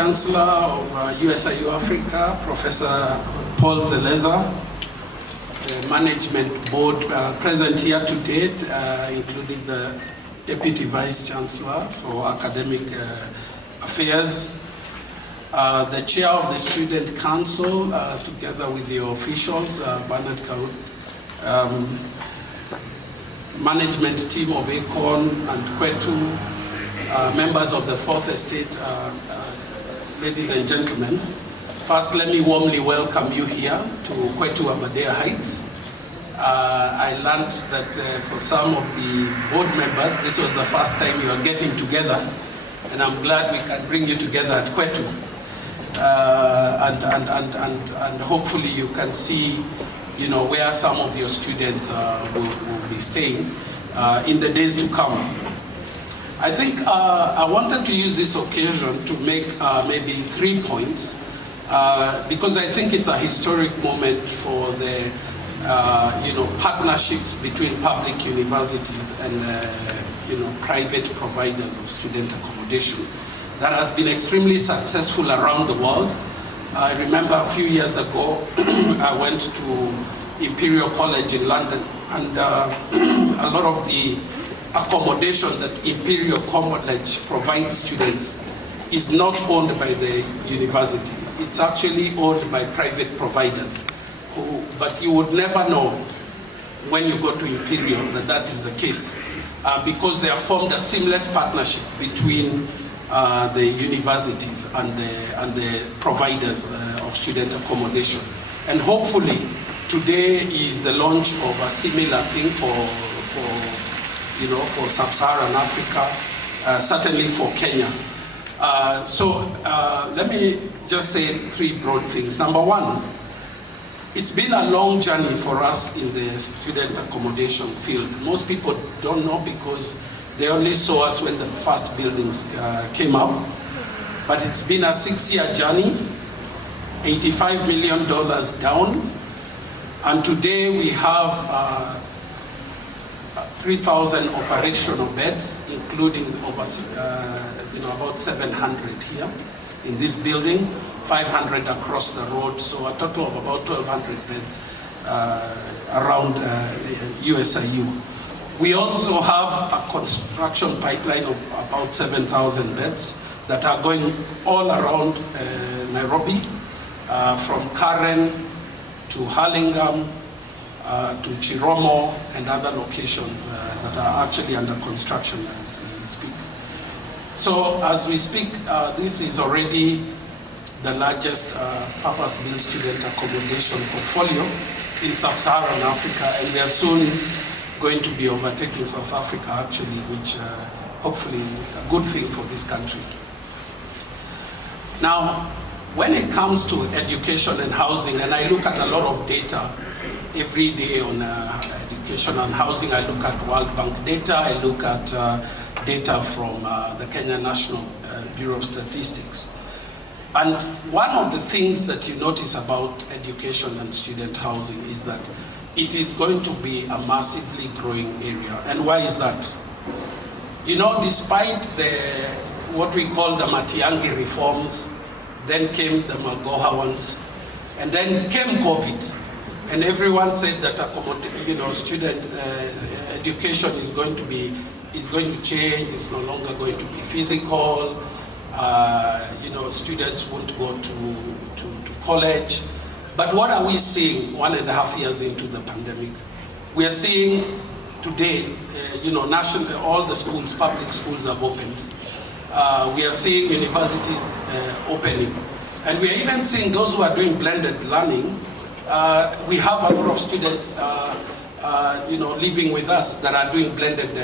Chancellor of Usiu-Africa, Professor Paul Zeleza, the Management Board present here today, including the Deputy Vice Chancellor for Academic Affairs, the Chair of the Student Council, together with the officials, Bernard Kaur, management team of Econ and Qwetu, members of the Fourth Estate, ladies and gentlemen. First, let me warmly welcome you here to Qwetu Aberdare Heights. I learned that for some of the board members, this was the first time you are getting together, and I'm glad we can bring you together at Qwetu. And hopefully you can see, where some of your students will be staying in the days to come. I think I wanted to use this occasion to make maybe 3 points, because I think it's a historic moment for the partnerships between public universities and private providers of student accommodation that has been extremely successful around the world. I remember a few years ago, I went to Imperial College in London, and a lot of the accommodation that Imperial College provides students is not owned by the university. It's actually owned by private providers, but you would never know when you go to Imperial that that is the case, because they have formed a seamless partnership between the universities and the providers of student accommodation. And hopefully today is the launch of a similar thing for Sub-Saharan Africa, certainly for Kenya. So let me just say 3 broad things. Number 1, it's been a long journey for us in the student accommodation field. Most people don't know because they only saw us when the first buildings came up. But it's been a 6-year journey, $85 million down, and today we have 3,000 operational beds, including over, about 700 here in this building, 500 across the road, so a total of about 1,200 beds around USIU. We also have a construction pipeline of about 7,000 beds that are going all around Nairobi, from Karen to Hurlingham, to Chiromo and other locations that are actually under construction as we speak. So as we speak, this is already the largest purpose-built student accommodation portfolio in Sub-Saharan Africa, and we are soon going to be overtaking South Africa actually, which hopefully is a good thing for this country. Now, when it comes to education and housing, and I look at a lot of data every day on education and housing, I look at World Bank data, I look at data from the Kenya National Bureau of Statistics. And one of the things that you notice about education and student housing is that it is going to be a massively growing area. And why is that? Despite what we call the Matiang'i reforms, then came the Magoha ones, and then came COVID. And everyone said that student education is going to change. It's no longer going to be physical. Students won't go to college. But what are we seeing 1.5 years into the pandemic? We are seeing today, national, all the schools, public schools have opened. We are seeing universities opening. And we are even seeing those who are doing blended learning. We have a lot of students living with us that are doing blended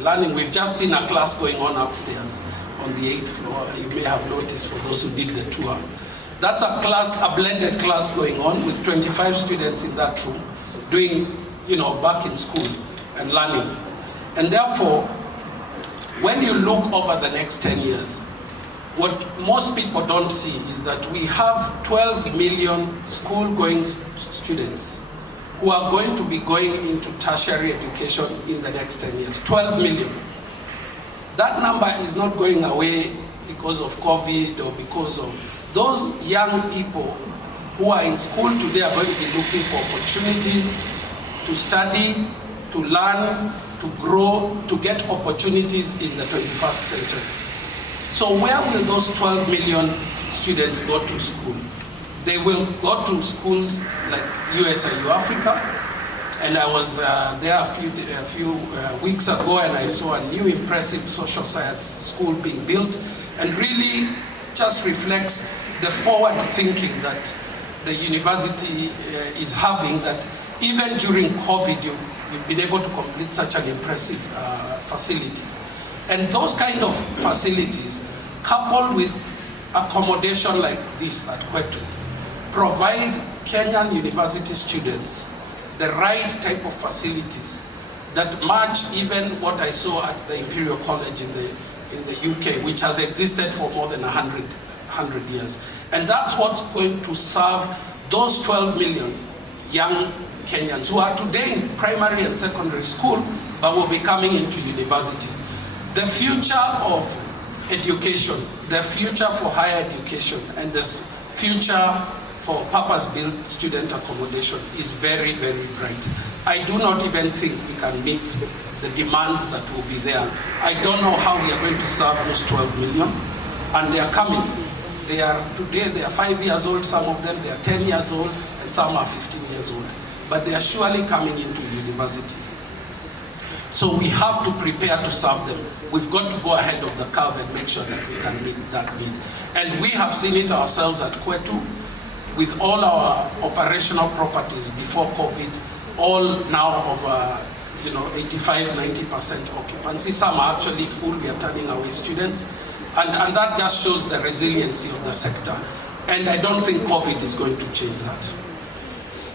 learning. We've just seen a class going on upstairs on the 8th floor. You may have noticed for those who did the tour. That's a blended class going on with 25 students in that room doing, back in school and learning. And therefore, when you look over the next 10 years, what most people don't see is that we have 12 million school-going students who are going to be going into tertiary education in the next 10 years. 12 million. That number is not going away because of COVID or because of those young people who are in school today are going to be looking for opportunities to study, to learn, to grow, to get opportunities in the 21st century. So where will those 12 million students go to school? They will go to schools like Usiu-Africa, and I was there a few weeks ago, and I saw a new impressive social science school being built, and really just reflects the forward thinking that the university is having, that even during COVID, you've been able to complete such an impressive facility. And those kind of facilities, coupled with accommodation like this at Qwetu, provide Kenyan university students the right type of facilities that match even what I saw at the Imperial College in the UK, which has existed for more than 100 years. And that's what's going to serve those 12 million young Kenyans who are today in primary and secondary school, but will be coming into university. The future of education, the future for higher education, and the future for purpose-built student accommodation is very, very bright. I do not even think we can meet the demands that will be there. I don't know how we are going to serve those 12 million, and they are coming. Today they are 5 years old, some of them they are 10 years old, and some are 15 years old. But they are surely coming into university. So we have to prepare to serve them. We've got to go ahead of the curve and make sure that we can meet that need. And we have seen it ourselves at Qwetu, with all our operational properties before COVID, all now over 85–90% occupancy. Some are actually full, we are turning away students. And that just shows the resiliency of the sector. And I don't think COVID is going to change that.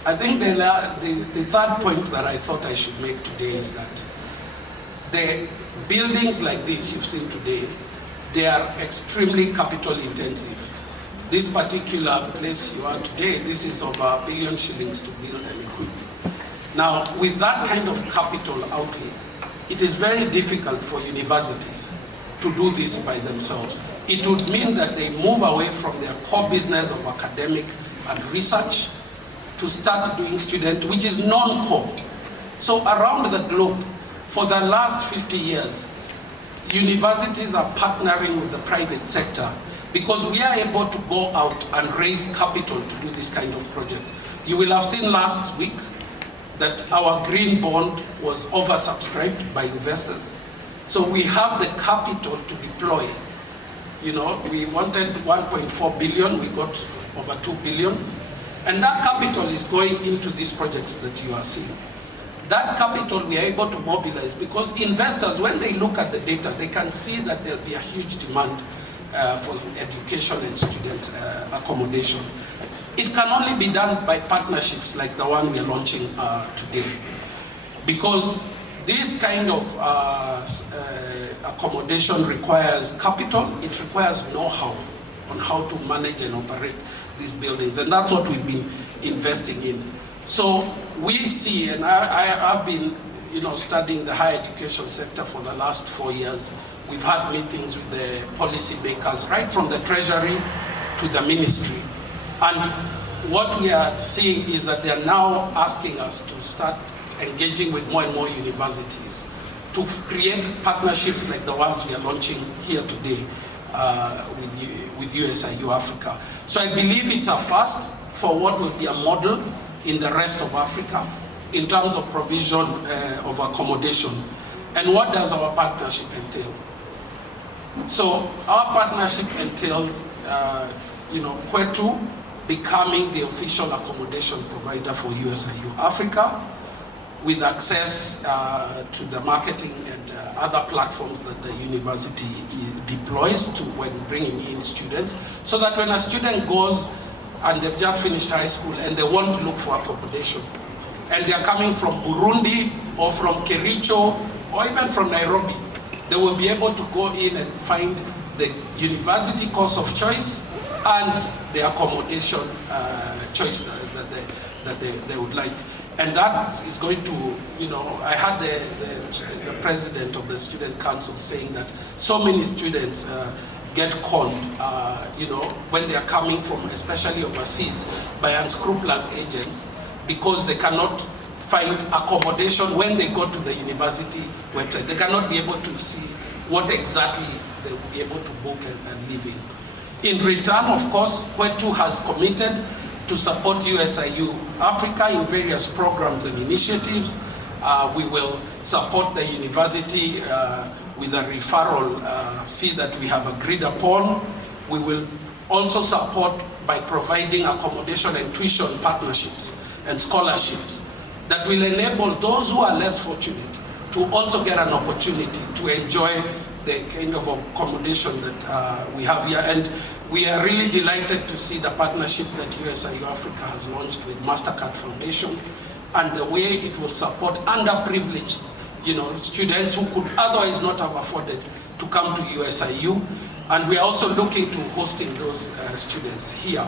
I think the third point that I thought I should make today is that the buildings like this you've seen today, they are extremely capital intensive. This particular place you are today, this is over R1 billion to build and equip. Now, with that kind of capital outlay, it is very difficult for universities to do this by themselves. It would mean that they move away from their core business of academic and research to start doing student, which is non-core. So around the globe, for the last 50 years, universities are partnering with the private sector because we are able to go out and raise capital to do this kind of projects. You will have seen last week that our green bond was oversubscribed by investors. So we have the capital to deploy. We wanted 1.4 billion, we got over 2 billion. And that capital is going into these projects that you are seeing. That capital we are able to mobilize because investors, when they look at the data, they can see that there'll be a huge demand for education and student accommodation. It can only be done by partnerships like the one we are launching today. Because this kind of accommodation requires capital, it requires know-how on how to manage and operate these buildings, and that's what we've been investing in. So we see, and I've been studying the higher education sector for the last 4 years. We've had meetings with the policy makers, right from the Treasury to the ministry. And what we are seeing is that they're now asking us to start engaging with more and more universities to create partnerships like the ones we are launching here today with Usiu-Africa. So I believe it's a first for what would be a model in the rest of Africa in terms of provision of accommodation. And what does our partnership entail? So our partnership entails Qwetu becoming the official accommodation provider for Usiu-Africa, with access to the marketing and other platforms that the university deploys to when bringing in students, so that when a student goes and they've just finished high school and they want to look for accommodation, and they're coming from Burundi or from Kericho or even from Nairobi, they will be able to go in and find the university course of choice and the accommodation choice that they would like. And that is going to, I had the president of the student council saying that so many students get conned, when they are coming from, especially overseas, by unscrupulous agents, because they cannot find accommodation when they go to the university website. They cannot be able to see what exactly they will be able to book and live in. In return, of course, Qwetu has committed to support Usiu-Africa in various programs and initiatives. We will support the university with a referral fee that we have agreed upon. We will also support by providing accommodation and tuition partnerships and scholarships that will enable those who are less fortunate to also get an opportunity to enjoy the kind of accommodation that we have here. And we are really delighted to see the partnership that Usiu-Africa has launched with MasterCard Foundation, and the way it will support underprivileged students who could otherwise not have afforded to come to USIU. And we are also looking to hosting those students here,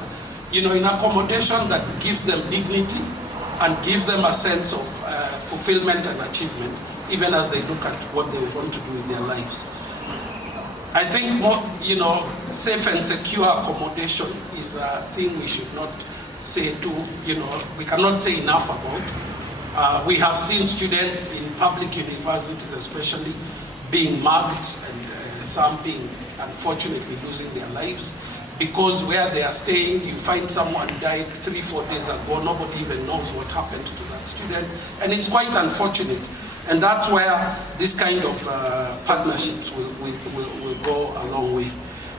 in accommodation that gives them dignity and gives them a sense of fulfillment and achievement, even as they look at what they want to do in their lives. I think more, safe and secure accommodation is a thing we should not say we cannot say enough about. We have seen students in public universities especially being mugged, and some being unfortunately losing their lives, because where they are staying, you find someone died 3-4 days ago, nobody even knows what happened to that student, and it's quite unfortunate. And that's where this kind of partnerships will go a long way.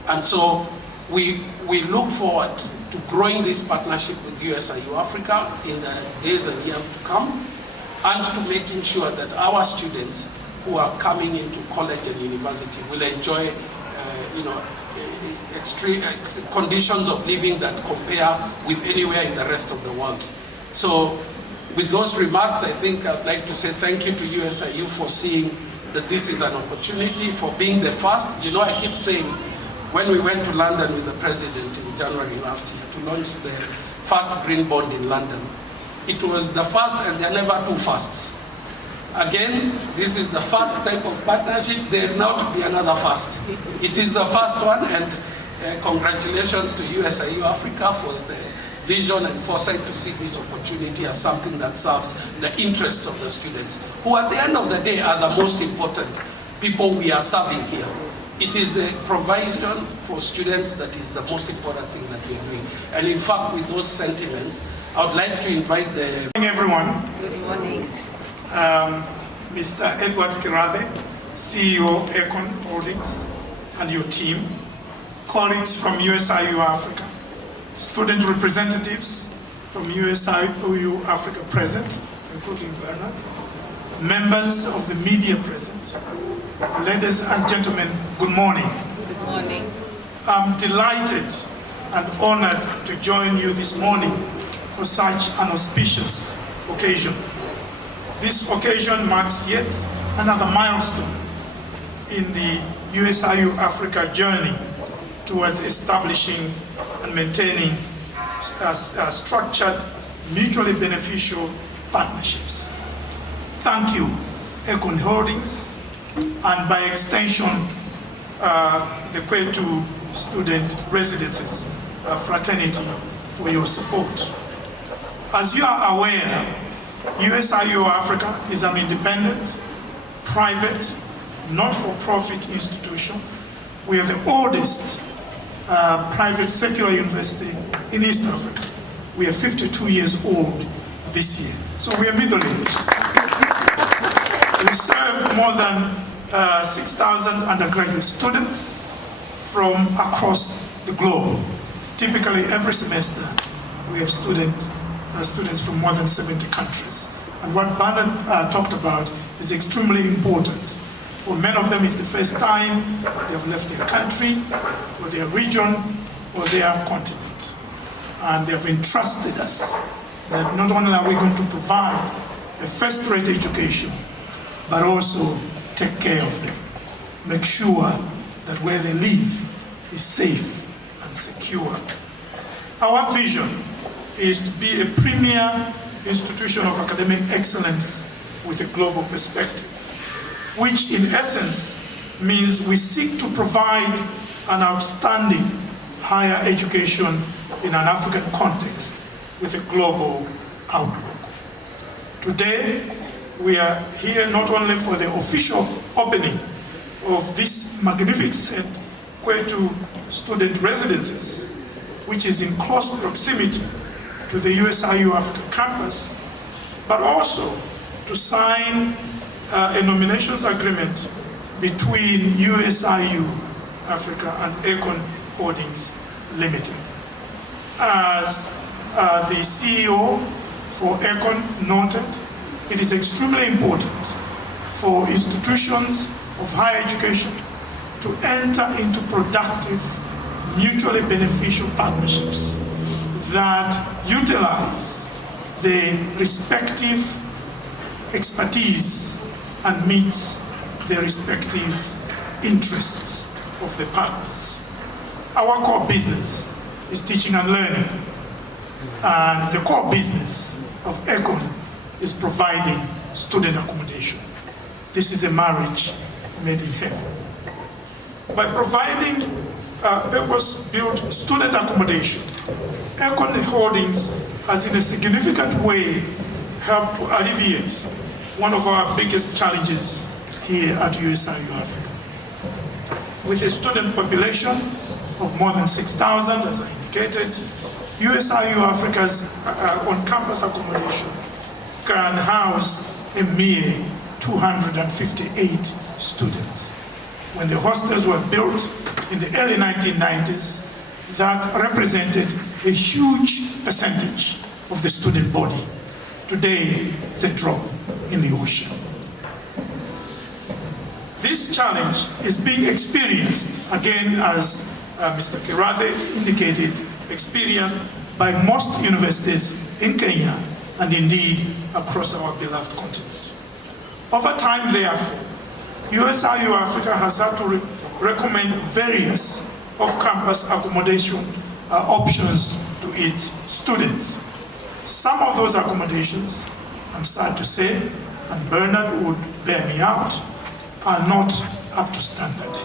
And so we look forward to growing this partnership with Usiu-Africa in the days and years to come, and to making sure that our students who are coming into college and university will enjoy extreme conditions of living that compare with anywhere in the rest of the world. So with those remarks, I think I'd like to say thank you to USIU for seeing that this is an opportunity, for being the first. I keep saying, when we went to London with the president in January last year to launch the first green bond in London, it was the first, and there are never two firsts. Again, this is the first type of partnership. There is now to be another first. It is the first one, and congratulations to Usiu-Africa for the vision and foresight to see this opportunity as something that serves the interests of the students, who at the end of the day are the most important people we are serving here. It is the provision for students that is the most important thing that we are doing. And in fact, with those sentiments, I would like to invite the... Good morning, everyone. Good morning. Mr. Edward Kirathe, CEO, Econ Holdings, and your team, colleagues from Usiu-Africa, student representatives from Usiu-Africa present, including Bernard, members of the media present, ladies and gentlemen, good morning. Good morning. I'm delighted and honored to join you this morning for such an auspicious occasion. This occasion marks yet another milestone in the Usiu-Africa journey towards establishing and maintaining structured, mutually beneficial partnerships. Thank you, Econ Holdings, and by extension, the Qwetu Student Residences fraternity for your support. As you are aware, Usiu-Africa is an independent, private, not-for-profit institution. We are the oldest private secular university in East Africa. We are 52 years old this year, so we are middle-aged. We serve more than 6,000 undergraduate students from across the globe. Typically, every semester, we have students from more than 70 countries. And what Bernard talked about is extremely important. For many of them, it's the first time they've left their country, or their region, or their continent. And they've entrusted us that not only are we going to provide a first-rate education, but also take care of them. Make sure that where they live is safe and secure. Our vision is to be a premier institution of academic excellence with a global perspective, which in essence means we seek to provide an outstanding higher education in an African context with a global outlook. Today, we are here not only for the official opening of this magnificent Qwetu Student Residences, which is in close proximity to the Usiu-Africa campus, but also to sign a nominations agreement between Usiu-Africa and Econ Holdings Limited. As the CEO for Econ noted, it is extremely important for institutions of higher education to enter into productive, mutually beneficial partnerships that utilize the respective expertise and meet the respective interests of the partners. Our core business is teaching and learning, and the core business of Econ is providing student accommodation. This is a marriage made in heaven. By providing purpose-built student accommodation, Econ Holdings has in a significant way helped to alleviate one of our biggest challenges here at Usiu-Africa. With a student population of more than 6,000, as I indicated, Usiu-Africa's on-campus accommodation can house a mere 258 students. When the hostels were built in the early 1990s, that represented a huge percentage of the student body. Today, it's a drop in the ocean. This challenge is being experienced, again, as Mr. Kirathe indicated, experienced by most universities in Kenya and indeed across our beloved continent. Over time, therefore, Usiu-Africa has had to recommend various off-campus accommodation options to its students. Some of those accommodations, I'm sad to say, and Bernard would bear me out, are not up to standard.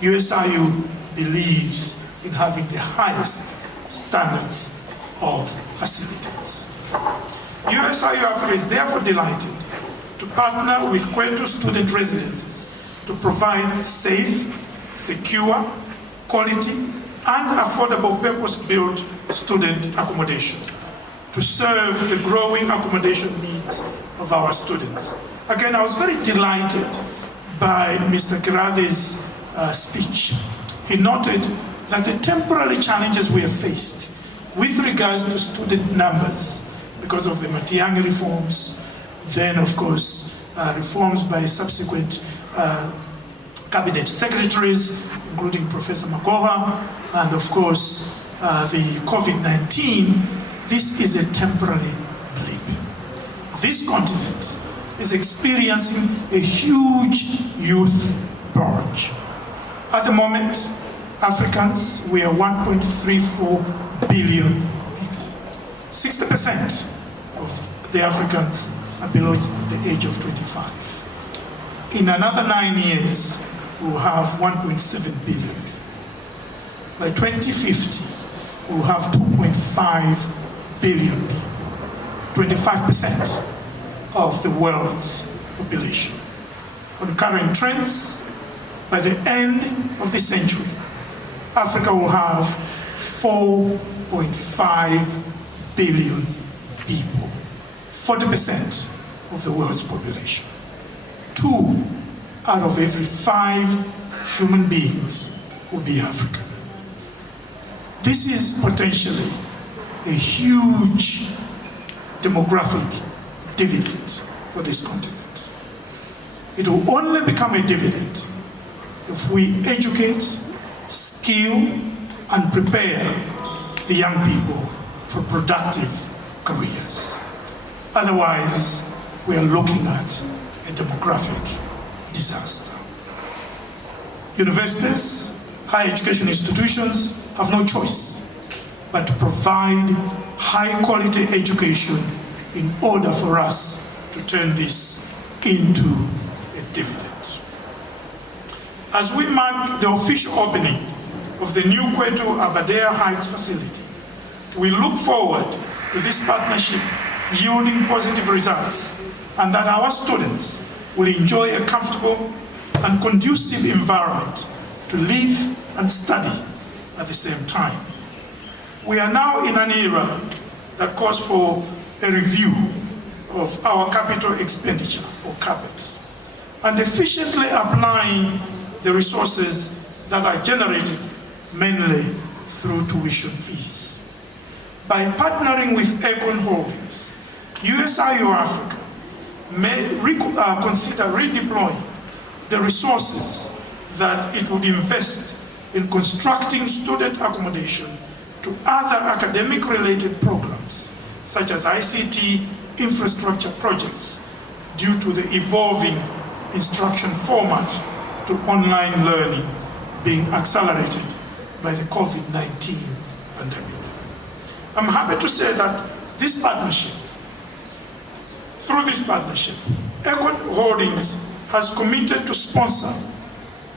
USIU believes in having the highest standards of facilities. Usiu-Africa is therefore delighted to partner with Qwetu Student Residences to provide safe, secure, quality, and affordable purpose-built student accommodation to serve the growing accommodation needs of our students. Again, I was very delighted by Mr. Kirathe's speech. He noted that the temporary challenges we have faced with regards to student numbers because of the Matiang'i reforms, then of course reforms by subsequent cabinet secretaries, including Professor Magoha, and of course the COVID-19, this is a temporary blip. This continent is experiencing a huge youth purge. At the moment, Africans, we are 1.34 billion people. 60% of the Africans are below the age of 25. In another 9 years, we'll have 1.7 billion. By 2050, we'll have 2.5 billion people, 25% of the world's population. On current trends, by the end of the century, Africa will have 4.5 billion people, 40% of the world's population. 2 out of every 5 human beings will be African. This is potentially a huge demographic dividend for this continent. It will only become a dividend if we educate, skill, and prepare the young people for productive careers. Otherwise, we are looking at a demographic disaster. Universities, higher education institutions have no choice but to provide high-quality education in order for us to turn this into a dividend. As we mark the official opening of the new Qwetu Aberdare Heights facility. We look forward to this partnership yielding positive results, and that our students will enjoy a comfortable and conducive environment to live and study at the same time. We are now in an era that calls for a review of our capital expenditure, or CapEx, and efficiently applying the resources that are generated mainly through tuition fees. By partnering with Econ Holdings, Usiu-Africa may consider redeploying the resources that it would invest in constructing student accommodation to other academic-related programs, such as ICT infrastructure projects, due to the evolving instruction format to online learning being accelerated by the COVID-19 pandemic. I'm happy to say that this partnership, through this partnership, Econ Holdings has committed to sponsor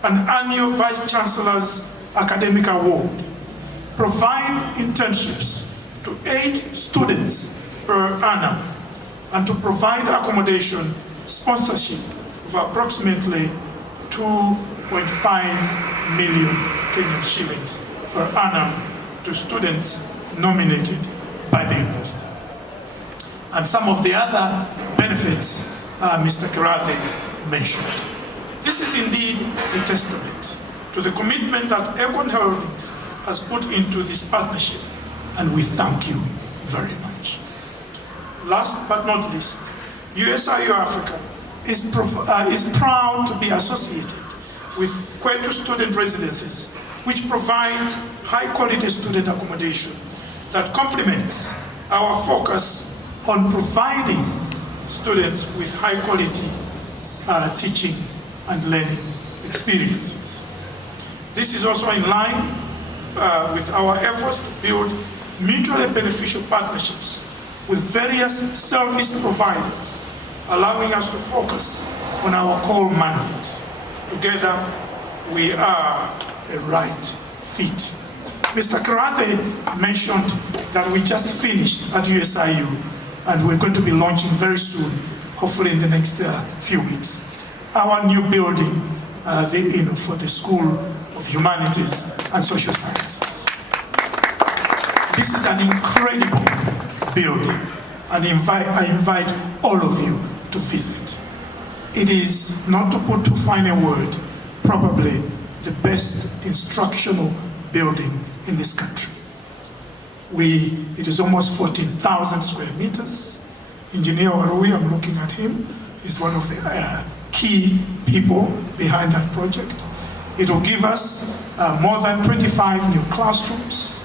an annual Vice Chancellor's Academic Award, provide internships to 8 students per annum, and to provide accommodation sponsorship of approximately 2.5 million Kenyan shillings per annum to students nominated by the university. And some of the other benefits Mr. Kirathe mentioned. This is indeed a testament to the commitment that Econ Holdings has put into this partnership, and we thank you very much. Last but not least, Usiu-Africa is proud to be associated with Qwetu Student Residences, which provides high-quality student accommodation that complements our focus on providing students with high-quality teaching and learning experiences. This is also in line with our efforts to build mutually beneficial partnerships with various service providers, allowing us to focus on our core mandate. Together, we are a right fit. Mr. Kirathe mentioned that we just finished at USIU, and we're going to be launching very soon, hopefully in the next few weeks, our new building for the School of Humanities and Social Sciences. This is an incredible building, and I invite all of you to visit. It is, not to put too fine a word, probably the best instructional building in this country. It is almost 14,000 square meters. Engineer Warui, I'm looking at him, is one of the key people behind that project. It will give us more than 25 new classrooms,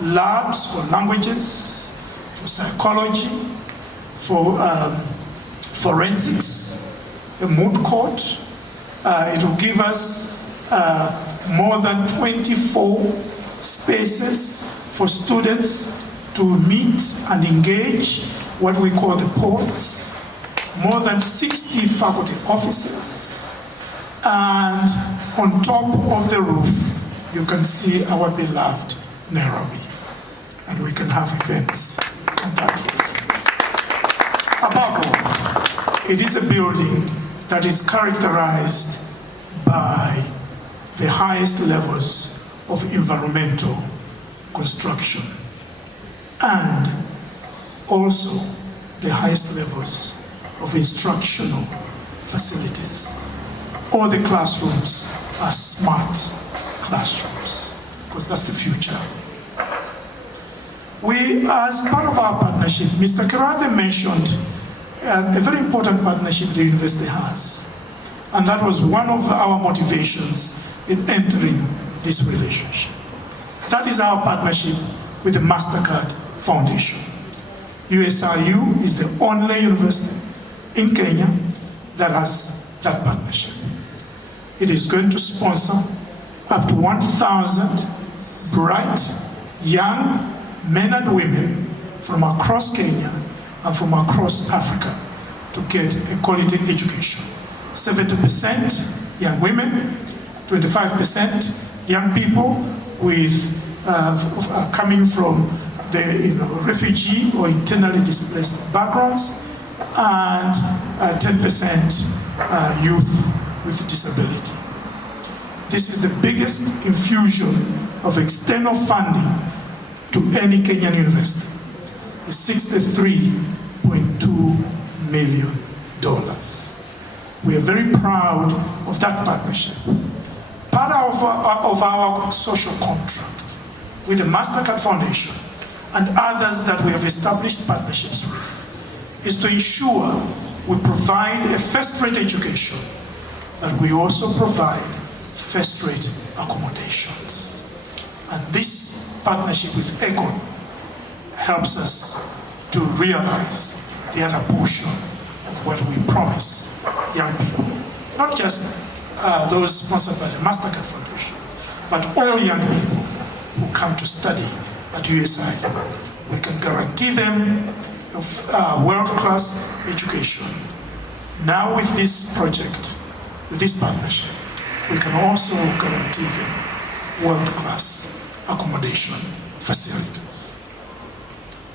labs for languages, for psychology, for forensics, a moot court. It will give us more than 24 spaces for students to meet and engage, what we call the pods, more than 60 faculty offices, and on top of the roof, you can see our beloved Nairobi, and we can have events on that roof. Above all, it is a building that is characterized by the highest levels of environmental construction and also the highest levels of instructional facilities. All the classrooms are smart classrooms, because that's the future. We, as part of our partnership, Mr. Kirathe mentioned a very important partnership the university has. And that was one of our motivations in entering this relationship. That is our partnership with the MasterCard Foundation. USIU is the only university in Kenya that has that partnership. It is going to sponsor up to 1,000 bright, young men and women from across Kenya and from across Africa to get a quality education. 70% young women, 25% young people with coming from the refugee or internally displaced backgrounds, and 10% youth with disability. This is the biggest infusion of external funding to any Kenyan university. It's $63.2 million. We are very proud of that partnership. Part of our social contract with the MasterCard Foundation and others that we have established partnerships with is to ensure we provide a first-rate education, but we also provide first-rate accommodations. And this partnership with ECON helps us to realize the other portion of what we promise young people, not just those sponsored by the MasterCard Foundation, but all young people who come to study at USIU. We can guarantee them world-class education. Now with this project, with this partnership, we can also guarantee them world-class accommodation facilities.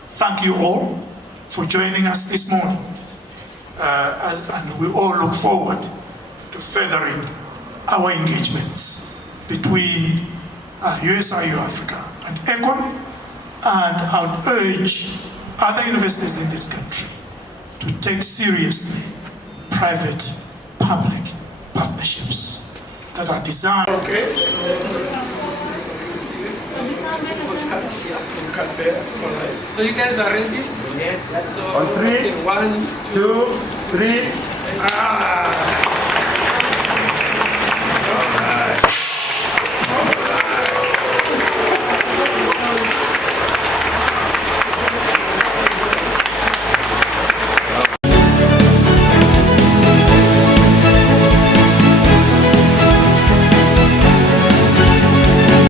Thank you all for joining us this morning, and we all look forward to furthering our engagements between Usiu-Africa and ECON, and I would urge other universities in this country to take seriously private-public partnerships that are designed. Okay. So you guys are ready? Yes. So on 3, okay, 1, 2, 3.